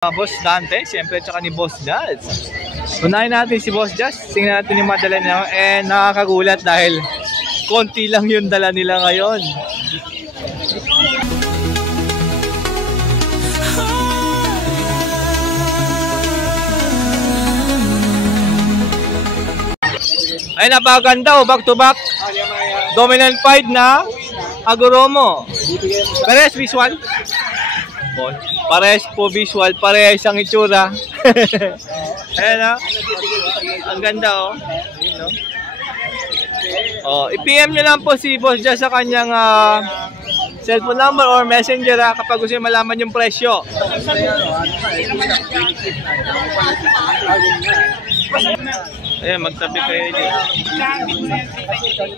Boss Dante, siyempre tsaka ni Boss Jazz. Unahin natin si Boss Jazz. Tingnan natin yung madala niya. Nakakagulat dahil konti lang yung dala nila ngayon. Ay, napakaganda. Back to back. Dominant fight na Hagoromo. Pares visual. Parehas po visual, parehas ang itsura. Ayan o. Ang ganda o. I-PM nyo lang po si Boss Jazz sa kanyang cellphone number or messenger kapag gusto nyo malaman yung presyo. Ayan, magtabi kayo dito.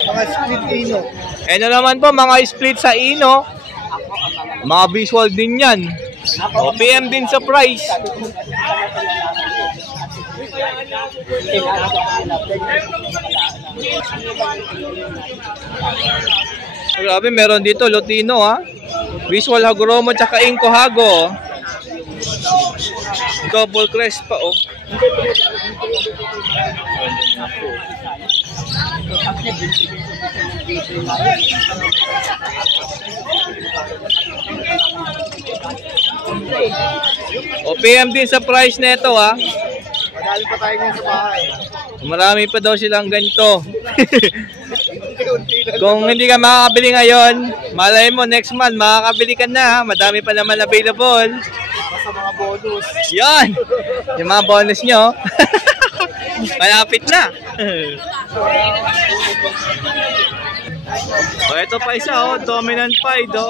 Mga split Ino. Ayan naman po, mga split sa Ino. Mga visual din yan. PM din sa price. Grabe, meron dito Lutino ha. Visual Hagoromo tsaka Inko Hago. Double crest pa oh. O PM din sa price nito ha. Madali pa tayo ngayon sa bahay. Marami pa daw silang ganito. Kung hindi ka makakabili ngayon, malay mo next month makakabili ka na ha. Madami pa naman available. Basta mga bonus. Yan! Yung mga bonus nyo. Malapit na. O ito pa isa oh, dominant fight oh.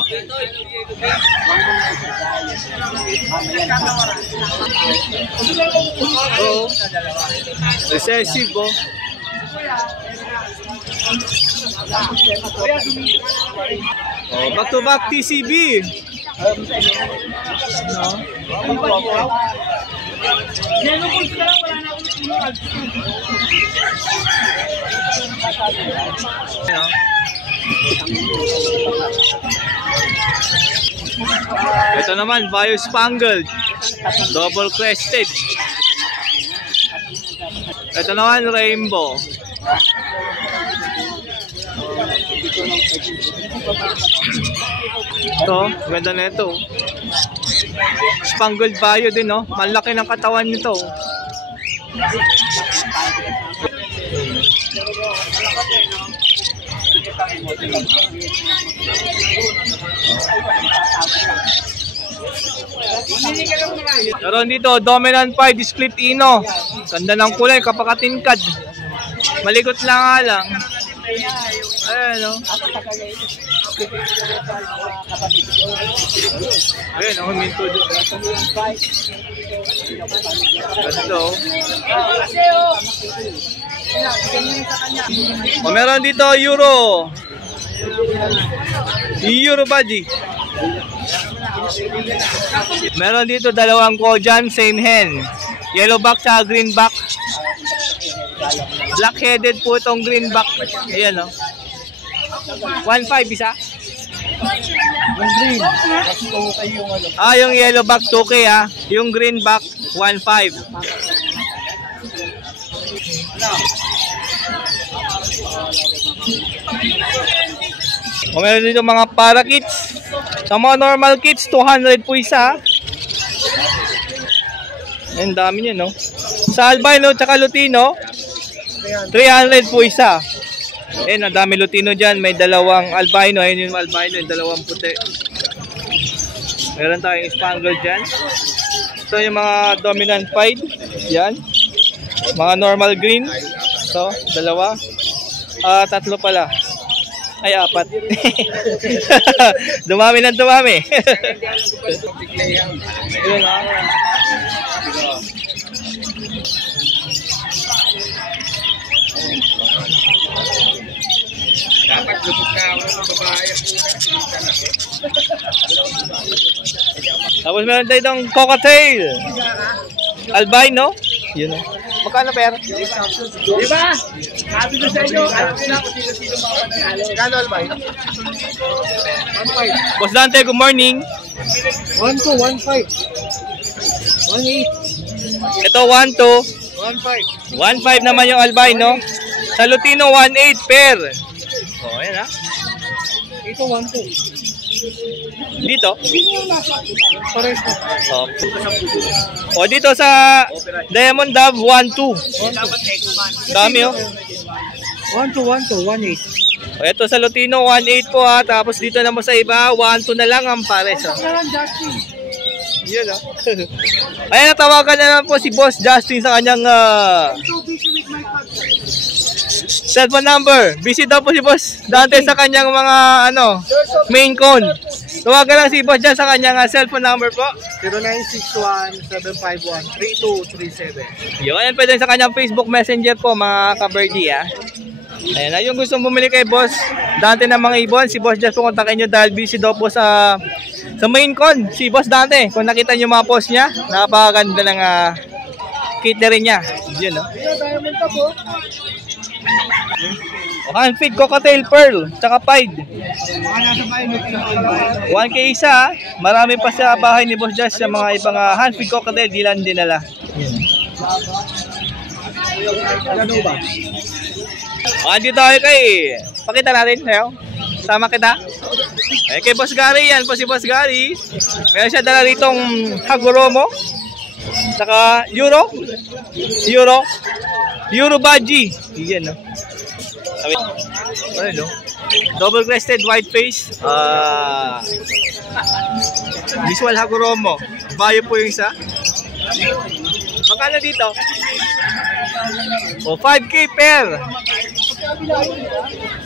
Oh, recessive oh. Oh, back to back TCB. No. Ito naman, Bio-Spangled, double crested. Ito naman, Rainbow. Ito, ganda na ito. Spangled Bio din, no? Malaki ng katawan nito. Meron dito, dominant fight, split Ino. Ganda ng kulay, kapakatingkad. Malikot lang nga lang. Ayan o. Ayan o, huminto doon. Ito. O meron dito, Euro. Euro Buddy. Meron dito dalawang Kojan, same hen. Yellow back sa green back. Black-headed po itong green back. Ayan o. 1.5 isa? Yung green. Kasi okay yung ano. Ah, yung yellow back 2K ah. Yung green back 1.5. O meron dito mga para kits. Sa mga normal kits, 200 po isa. Ang dami niya, no? Sa albino tsaka lutino, 300 po isa. Ayan, ang dami lutino dyan. May dalawang albino. Ayun yung albino, yung dalawang puti. Meron tayong spangled dyan. Ito yung mga dominant pied. Yan. Mga normal green. Ito, dalawa. Tatlo pala. Ay, 4. Dumami ng dumami. Yun, Dapat lupot na ako ng babae. Tapos meron tayo itong cocktail. Albino. Yun o. Magkano pera? Diba? Sabi ko sa inyo, alam ko na kung sino-sino mga panalo. Kano albino? 1.5. Boss Dante, good morning. 1.2, 1.5. 1.8. Ito 1.2. 1.5. 1.5 naman yung albino. Sa Lutino 1.8 pair. Oh, ayan ha. Ito 1.2. Dito. Pares na. Oh. O dito sa Diamond Dove 1.2. Dami oh. 1.2, 1.8. O ito sa Lutino 1.8 po ha. Tapos dito naman sa iba 1.2 na lang ang pares. Oh. Yun oh. Ayan, natawagan na lang po si Boss Justin sa kanyang cellphone number. Busy daw po si Boss Dante sa kanyang mga main con. Tawagan lang si Boss dyan sa kanyang cellphone number po. 0961-751-3237. Yun, ayan pwede sa kanyang Facebook Messenger po mga ka-birdie ha. Ayan, yung gustong bumili kay Boss Dante ng mga ibon, si Boss Just po kontakin nyo dahil busy daw po sa main con, si Boss Dante. Kung nakita nyo mga post niya, napakaganda ng kit na rin niya. Yun, no? Handfeed Cocktail Pearl, tsaka Pied. 1K isa ha. Marami pa sa bahay ni Boss Just sa mga ibang handfeed cocktail, di lang dinala. Andito tayo kay, pakita natin tayo. Sama kita. Ay, kay Boss Gary yan po si Boss Gary. Meron siya dala ritong Hagoromo. Saka Euro Baji. Yan no. Ano no? Double crested white face. Visual Hagoromo. Bayo po yung isa. Magkano dito? O 5K pair.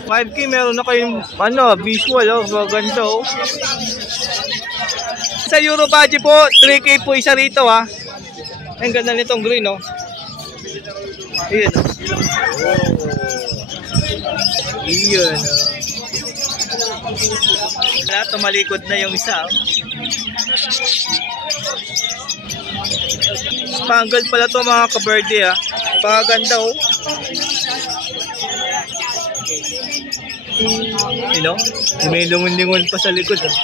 5K meron na kayong visual ganda oh. Sa Euro Baji po 3K po isa rito ha. Ang ganda nitong green oh. Ayan oh. Iyon oh. Tumalikod na yung isa oh. Spangled pala to mga ka-birdie ha. Paganda oh. May lungon-lingon pa sa likod oh.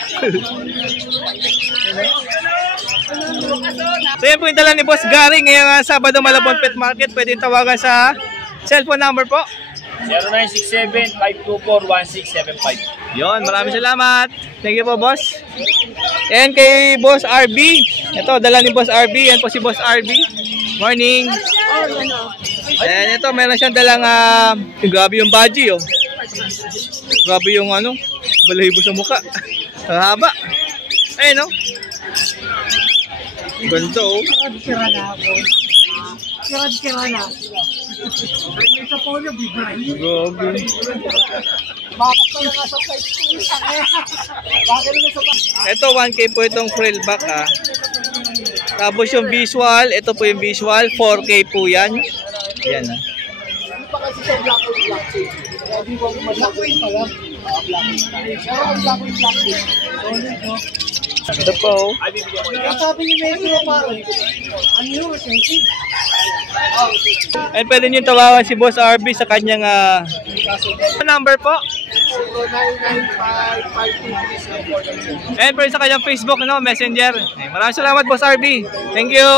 So yan po yung dala ni Boss Gary ngayong Sabado Malabon Pet Market. Pwede tawagan sa cellphone number po 0967-524-1675. Yon, maraming salamat. Thank you po Boss. And kay Boss RB, ito dala ni Boss RB. Yan po si Boss RB. Morning. And ito meron siyang dalang grabe yung baji oh. Grabe yung balahibo sa mukha. Ang haba. Ayun oh. Ganda oh. Sira na ako. Sira na. Sa polio, bibray. Grabe. Bakit ka nga sa site ko? Bakit na sa Ito 1K po itong frill back ha. Tapos yung visual, ito po yung visual, 4K po yan. Yan ha. Hindi pa kasi sa black or black tape. Kaya di ko mag-black pa lang. Pero ang black or black tape. Ito po oh. Sabi ni Metro parang, ano yun, sensitive. And pwede nyo tawagan si Boss RB sa kanyang number po. 0995-523-74. And pwede sa kanyang Facebook Messenger. Ay, maraming salamat Boss RB. Thank you.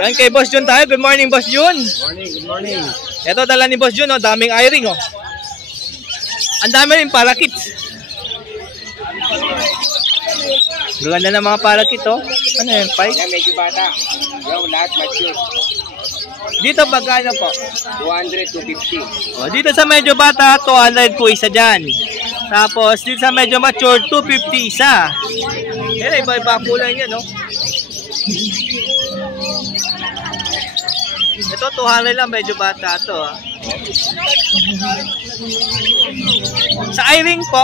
Yan kay Boss Jun tayo. Good morning Boss Jun. Good morning. Ito dala ni Boss Jun oh. Daming eye-ring oh. Ang dami rin parakit. Ganda ng mga parakit oh. Ano yan? Pai? Yan, medyo bata. Yung lahat mature. Dito bagano po? 200 to 50. O, dito sa medyo bata, 200 po isa dyan. Tapos dito sa medyo mature, 250 isa. Yan, iba-iba kulay yan no? Ito 200 lang, medyo bata ito ha. Sa eye-ring po,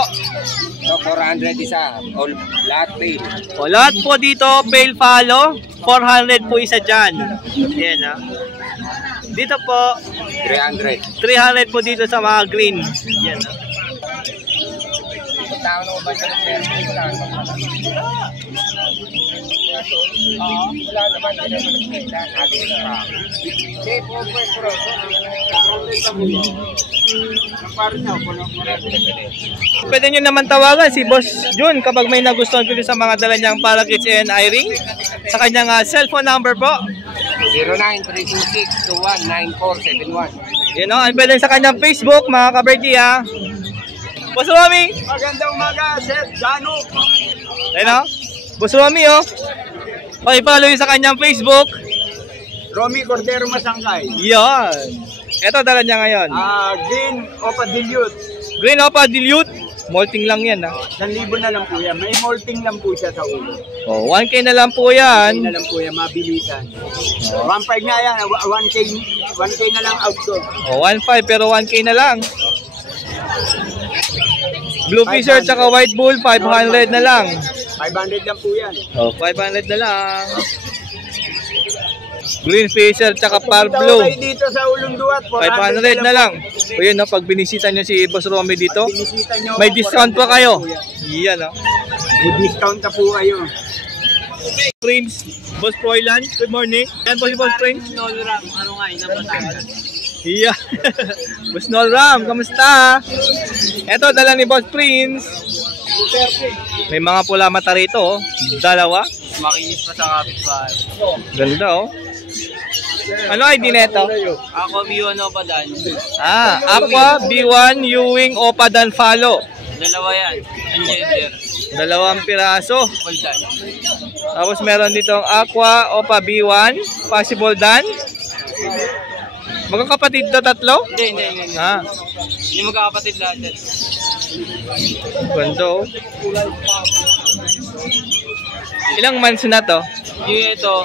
So, 400 isa. All, lahat pale. o lahat po dito pale follow, 400 po isa dyan. Yan ha. Dito po 300. 300 po dito sa mga green. Yan ha. Tao na ba siya ng pera? Wala naman din naman kailan. Atin na. Hindi po bro. Pwede nyo naman tawagan si Boss Jun kapag may nagustuhan ko sa mga dala niyang parakits and eye-ring. sa kanyang cellphone number po. 09-326-219471. Yun o, and pwede sa kanyang Facebook, mga kaberti ha. Boss Romy. Magandang umaga, Seth Jano. Ayun o. Boss Romy o. Pakipalo yun sa kanyang Facebook. Romy Cordero Masangkay. Yan. Ito dala niya ngayon. Green Opa Dilute. Green Opa Dilute. Molting lang yan ha. 1,000 na lang po yan. May molting lang po siya sa ulo. Oh, 1K na lang po yan. 1K na lang po yan, mabilisan. 1.5 nga yan, 1K na lang outdoor. Oh, 1.5 pero 1K na lang. Blue Fisher tsaka White Bull, 500 na lang. 500 lang po yan. Oh, 500 na lang. Green Fisher tsaka Parblo, Kayo dito sa Ulong Duat, 500 na lang. O yun, no, pag binisita nyo si Boss Romy dito, Binisita nyo may ako, discount pa 400 kayo. po yan. Yan, no. May discount na po kayo. Prince, Boss Froilan, good morning. Yan po si Boss Prince. Ano nga, inapatakan. Iya. Boss Nolram, kamusta? Eto, dala ni Boss Prince. May mga pula mata rito, oh. Dalawa. Makinis pa sa kapitbahay. Ganda, oh. Ano ID neto? Ako, B1 Opa Dan. Aqua, B1, Ewing, Opa Dan Follow. Dalawa yan. Engender. Dalawang piraso. Full Dan. Tapos meron ditong Aqua, Opa B1, Possible Dan. Magkakapatid to tatlo? Hindi. Hindi magkakapatid lahat yan. Ganda, oh. Ilang months na to? Yung ito,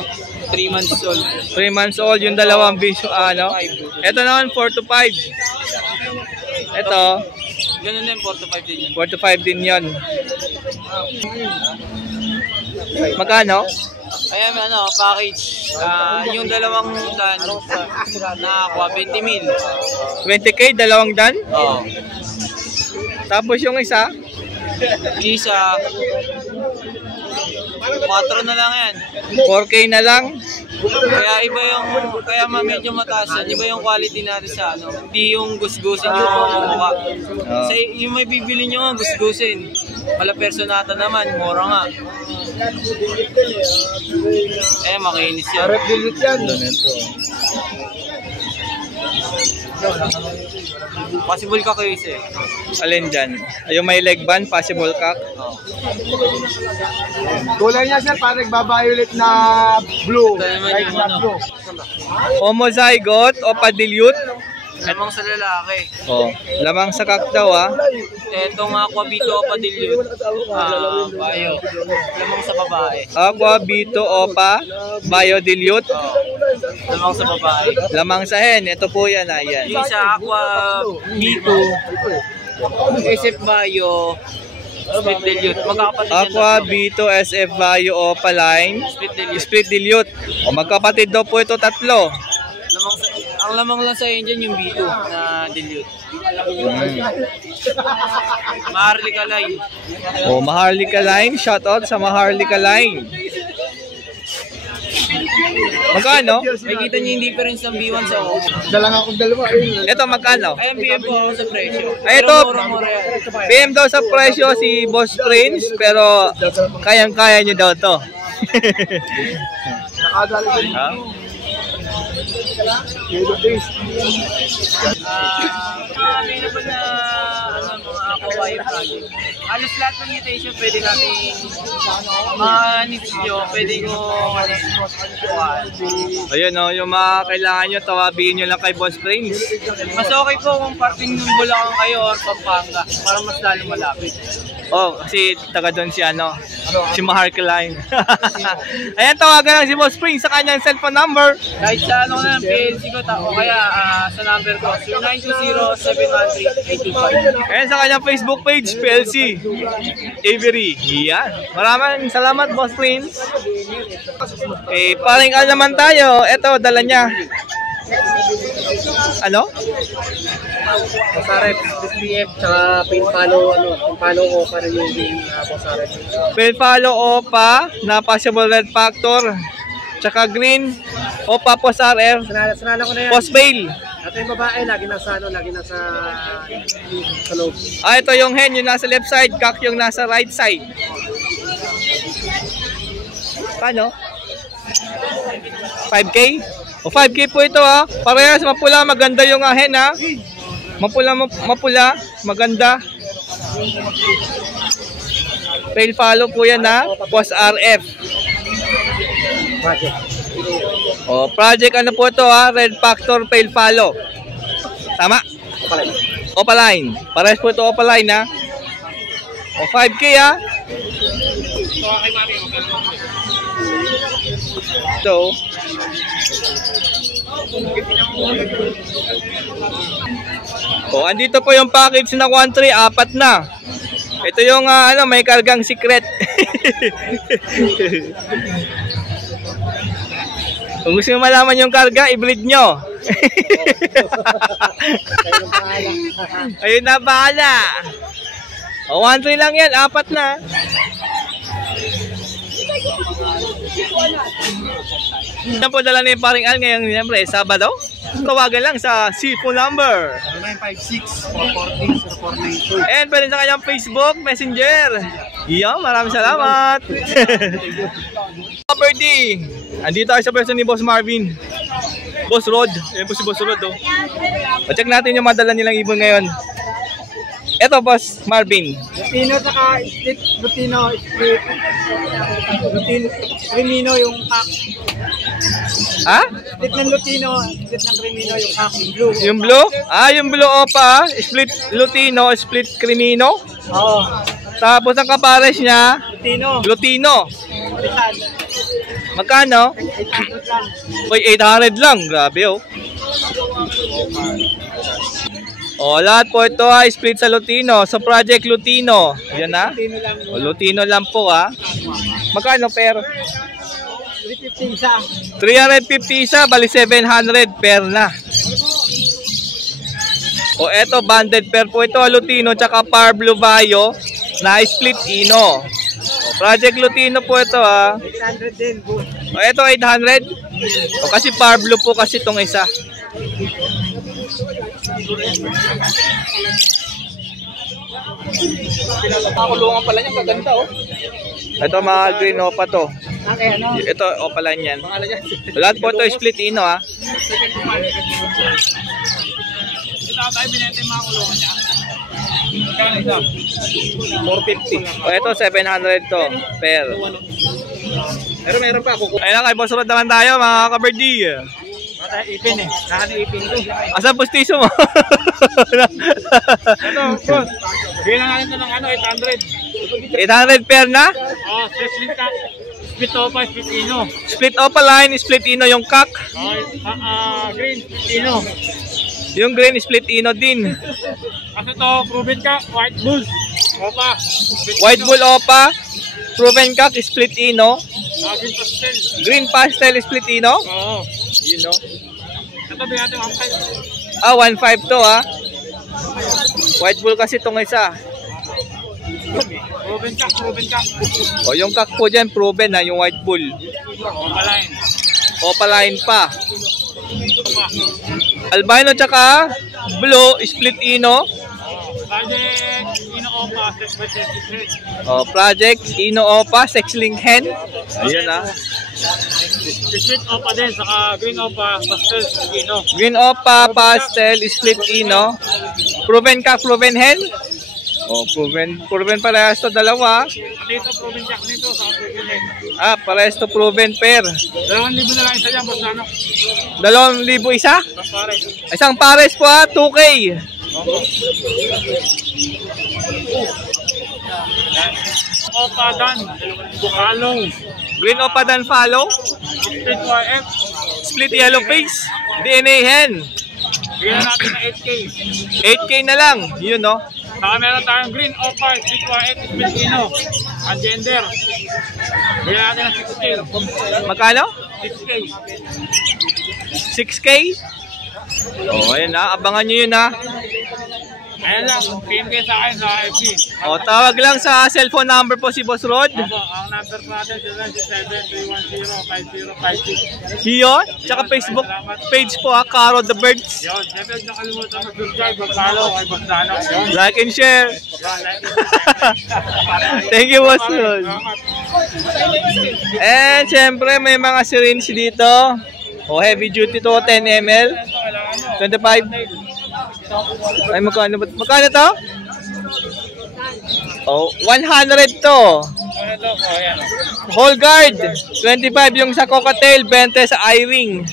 3 months old. 3 months old, yung dalawang biso, ano? Ito naman, 4 to 5. Ito, Ganun din, 4 to 5 din yan. 4 to 5 din yon. Magkano? Ayan, package. Yung dalawang dan na aqua, 20 mil. 20K, dalawang dan. Oo. Tapos yung isa, Isa, 4 na lang yan. 4K na lang. Kaya iba yung, medyo mataas yan. Iba yung quality natin sa ano. Hindi yung gusgusin yung mukha. Kasi yung may bibili nyo nga, gusgusin. Pala personata naman, mura nga. Makinis yan. Harap dilit yan. Possible ka kayo isa eh. Alin dyan? Yung may leg band, possible cock. Kulay niya sir, parang nagbabayulit na blue. Ito naman yung ano. Homozygote o padilute. Lamang sa lalaki. Oh, lamang sa cock daw ah. Etong aqua bito opa dilute. Bayo. Lamang sa babae. Aqua, Bito, Opa, Biodilute. Lamang sa babae. Lamang sa hen. Ito po yan ah. Yan. Yung sa aqua bito, SF Bayo, split dilute. Magkakapatid yan Aqua, tatlo. Bito, SF, Bio, Opa line. Split dilute. Split dilute. O magkapatid daw po ito tatlo. Ang lamang lang sa engine yung bito na dilute. Maharlika line. O Maharlika line. Shoutout sa Maharlika line. Magkano? May kita niyo yung difference ng B1 sa O. Dalang akong dalawa. Ito magkano? Ayan, PM po ako sa presyo. Ay, ito. Pero mura-mura yan. PM daw sa presyo si Boss Prince. Pero kayang-kaya nyo daw to. Nakadali Ha? Available na mga Aqua Wire project. Halos lahat ng mutation pwede natin needs nyo, pwede ko Ayun o, yung mga kailangan nyo, tawabin nyo lang kay Boss Prince. mas okay po kung parting ng Bulacan kayo or Pampanga para mas lalo malapit. Oh, kasi taga doon si ano, si Maharlika line. Ayan, tawagan lang si Boss Prince sa kanyang cellphone number. Kahit sa ano na, PLC ko o kaya sa number ko, 0920-713-825. Ayan, sa kanyang Facebook page, PLC Avery. Yan. Maraming salamat, Boss Prince. Eh, paring naman tayo. Ito, dala niya. Ano? Posarep, 50F, tsaka pinpalo ko para yung Posarep. Pelfalo Opa na possible red factor. Tsaka green Opa Post RF. Sanala ko na yan. Post bail. At yung babae, lagi nasa loob. Ito yung hen, yung nasa left side, kak yung nasa right side. Paano? 5K? O 5K po ito ha. Parehas mapula, maganda yung hen ha. Mapula, maganda. Pale follow po yan ha. Boss RF. O project ano po ito ha. Red Factor Pale follow. Tama? Opaline. Parehas po ito Opaline ha. O 5K ha. So, andito po yung package na 1-3, 4 na. Ito yung may kargang secret. Kung gusto nyo malaman yung karga, i-breed nyo. Ayun na, bahala. O 1-3 lang yan, 4 na. Yan po dala ni paring Al ngayong siyempre Sabado. Tawagan lang sa cellphone number 0956-440-0492. and pwede sa kanyang Facebook Messenger. Iyo, maraming salamat. Birthday. Andito tayo sa person ni Boss Marvin. Boss Rod. Ayan po si Boss Rod oh. Check natin yung madala nilang ibon ngayon. Eto Boss Marvin. Lutino saka split, Lutino, split. Lutino, Crimino yung pack. Ha? Split ng Lutino, split ng Crimino yung pack, yung blue. Yung blue? Yung blue opa, split Lutino, split Crimino. Oo. Tapos ang kapares niya, Lutino. Lutino. Lisan. Magkano? 800 lang. Uy, 800 lang. Grabe oh. Lahat po ito split sa Lutino. Sa Project Lutino. Yan na. Lutino lang. Lutino lang po ha. Magkano per? 350 isa. 350 isa, bali 700 per na. Eto banded per po ito, Lutino tsaka Par Blue Vaio na split Ino. Project Lutino po ito ha. 800 din. Ito 800. Kasi Par Blue po kasi itong isa. Pinakulungan pala niyan, kaganda oh. Ito mga green opa to. Okay, ano? Ito opaline yan. Lahat po ito split Ino ha. Ito tayo binenta yung mga kulungan niya. 450. Ito 700 to per. Pero meron pa ako. Ayun lang, kay Boss Rod naman tayo mga kaberdi. Ipin eh. Nakani-ipin ko. Asan pustiso mo? Ito, boss. Bigyan na natin ito ng 800. 800 per na? Split ka. Split opa, split ino. Split opaline, split Ino yung kak. Green, split ino. Yung green split Ino din. Kasi ito, proven ka, white bull. Opa. White bull opa, proven kak split Ino. Green pastel. Green pastel split Ino. Oo. You know. Ito bigyan natin 1.5 1.5. to ha. White bull kasi itong isa. Proven ka, proven ka. Yung kak po dyan, proven ha, yung white bull. Opaline. Opaline pa. Opa. Albino tsaka blue, split Ino. Project Ino Opa, set by set. Project Ino Opa, sex link hen. Ayun ha. Split Opa din, saka Green Opa, pastel, Ino. Green Opa, pastel, split Ino. Proven ka, proven hen. Proven parehas to, dalawa. Dito, proven jack nito, saka proven hen. Parehas to proven pair. 2,000 na lang isa dyan, boss ano? 2,000 isa? Ang pare. Isang pares po ha, 2K. Opa Dan, Bukalong. Green Opa Dan follow. Split YF. Split yellow face. DNA hen. Bigyan natin na 8K. 8K na lang. Yun no. Saka meron tayong Green Opa, Split YF, Split Ino. Ang gender. Bigyan natin na 6K. Magkano? 6K. 6K? Ayun na. Abangan nyo yun ha. Ayan lang, PM kayo sa akin sa FB. O, tawag lang sa cellphone number po si Boss Rod. Opo, ang number po natin 0967-310-5256. Yun. Tsaka Facebook page po ha, Caro the Birds. Yun, never nyo kalimutan mag-subscribe, mag-follow kay Boss Dano. Like and share. Thank you, Boss Rod. And syempre may mga syringe dito. O, heavy duty to, 10 ml. 25. Ay, magkano to? Oh, 100 to. Whole guard. 25 yung sa cocktail, 20 sa eye-ring.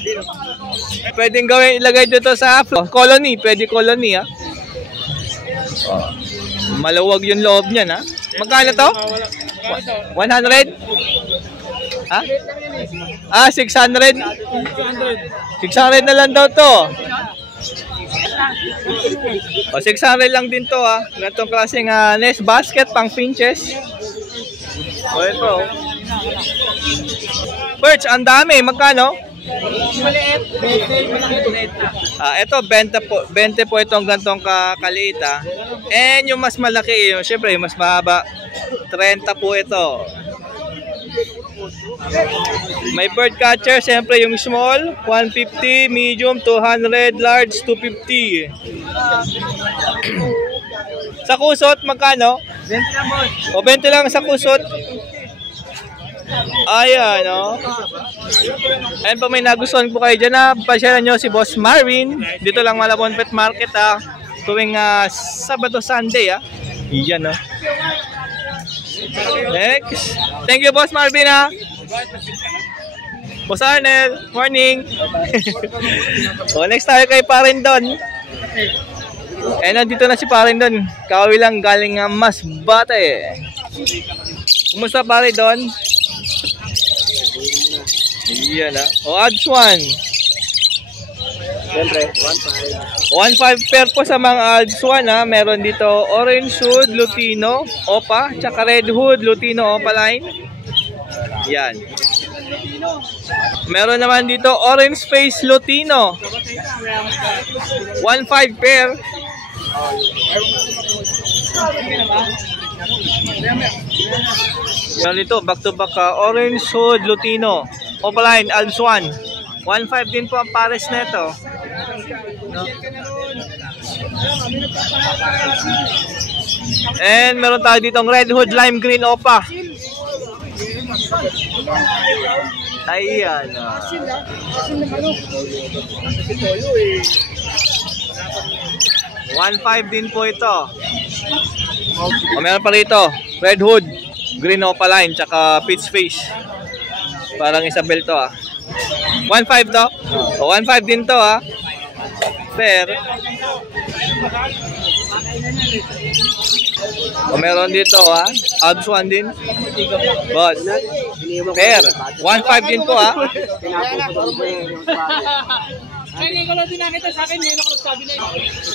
Pwedeng gawin, ilagay dito sa colony. Pwede colony, ha? Oh. Maluwag yung loob niyan, ha? Magkano to? 100? Ha? 600? 600 na lang daw to. O, 600 lang din to, ha. Ganitong klaseng nest basket, pang pinches. O, ito. Perch, ang dami. Magkano? Ito, 20 po itong gantong kaliit, ha. And yung mas malaki, yung, syempre, yung mas mahaba, 30 po ito. May bird catcher, siyempre yung small, 150, medium, 200, large, 250. Sa kusot, magkano? 20 lang, boss. O, 20 lang sa kusot. Ayan, no? Ayan pa, may nagustuhan po kayo dyan, ha. Pasyalan nyo si Boss Marvin. Dito lang Malabon Pet Market, ha. Tuwing Sabado, Sunday, ha. Iyan, no? Next. Thank you, Boss Marvin, ha. Boss Arnel, morning. O, next tayo kay Parindon. Eh, nandito na si Parindon. Kawi lang galing Masbate. Kumusta Parindon? Iyan, ha. O, odds 1. Siyempre, 1.5. 1.5 pair po sa mga odds 1, ha. Meron dito orange hood, lutino, opa, tsaka red hood, lutino, opa line. Yan. Meron naman dito orange face lutino. 1.5 pair. Meron dito back to back orange hood lutino, opa line, odds 1. 1.5 din po ang pares nito. And meron tayo dito red hood lime green opa. Ayan. 1.5 din po ito. O, meron pa rito red hood green opa line tsaka peach face. Parang Isabel to, 1.5 to? O, 1.5 din to, Fair. O, meron dito, odds 1 din. Boss. Fair. 1.5 din po,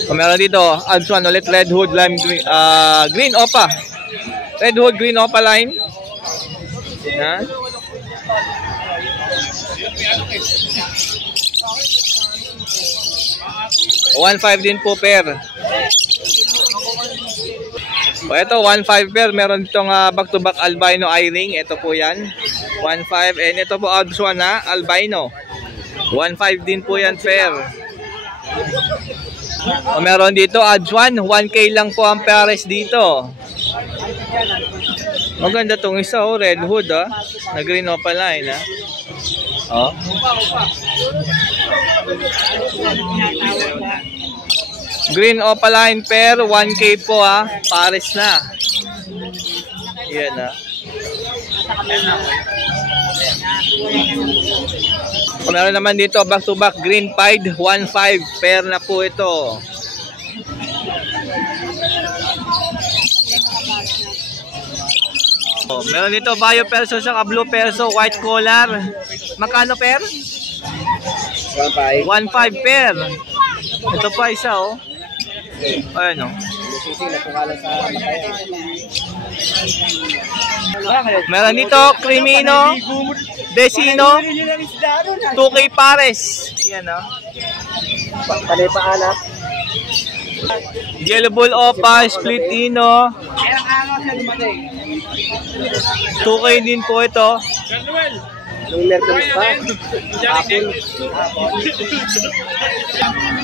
O, meron dito, odds 1 ulit. Red hood, lime green, green opa. Red hood, green opa line. Yan. 1.5 din po pair. O, ito 1.5 pair. Meron ditong back to back albino eye-ring. Ito po yan. 1.5. And ito po odds 1, albino. 1.5 din po yan pair. O, meron dito odds 1. 1K lang po ang pares dito. Maganda tong isa, red hood, na green opa line, Oh. Green opaline pair, 1K po, pares na. Yan, Meron naman dito back to back green pied, 1.5 pair na po ito. Oh, meron dito bio perso sa blue perso, white collar. Magkano pair? 1.5. 1.5 pair. Ito pa isa, Ayun, Meron dito Crimino, Desino, 2K pares. Yan, Panipaan, Yellow Bull Opa, Split Ino. 2K din po ito.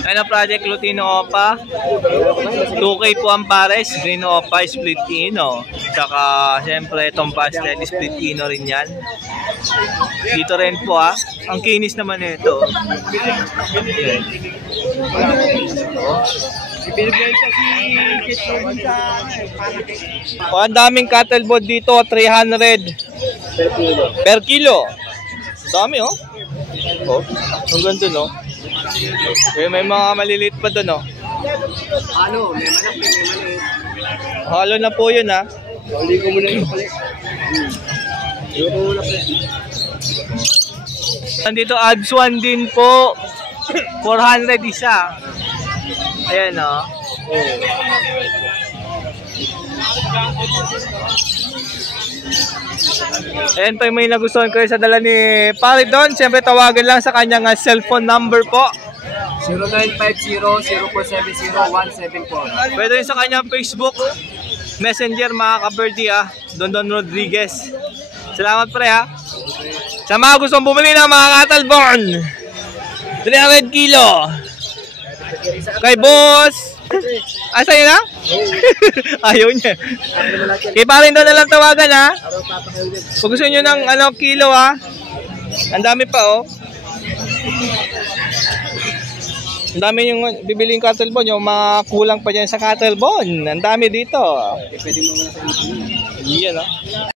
Ano project Lutino Opa? 2K po ang pares. Green Opa, Split Ino. Tsaka siyempre itong pastel, Split Ino rin yan. Dito rin po ang kinis naman ito. Ang daming cattle board dito, 300 per kilo. Dami oh. Oh, ang ganda no. May mga maliliit pa doon oh. Ano, may malaki. Halo na po yun ha. Hindi ko muna yung palit. Nandito adds 1 din po. 400 isa. Ayan oh. Ayan pa yung may nagustuhan kayo sa dala ni Pare Don. Siyempre tawagan lang sa kanyang cellphone number po. 0950-0470-174. Pwede rin sa kanyang Facebook Messenger mga ka-birdie Don Don Rodriguez. Salamat pre Sa mga gustong bumili ng mga Catalborn 300 kilo kay boss. Sa'yo na? Ayaw niya. Kaya pa rin doon na lang tawagan Kung gusto nyo ng kilo ang dami pa Ang dami yung bibiling cattle bone, yung mga kulang pa dyan sa cattle bone. Ang dami dito. Yan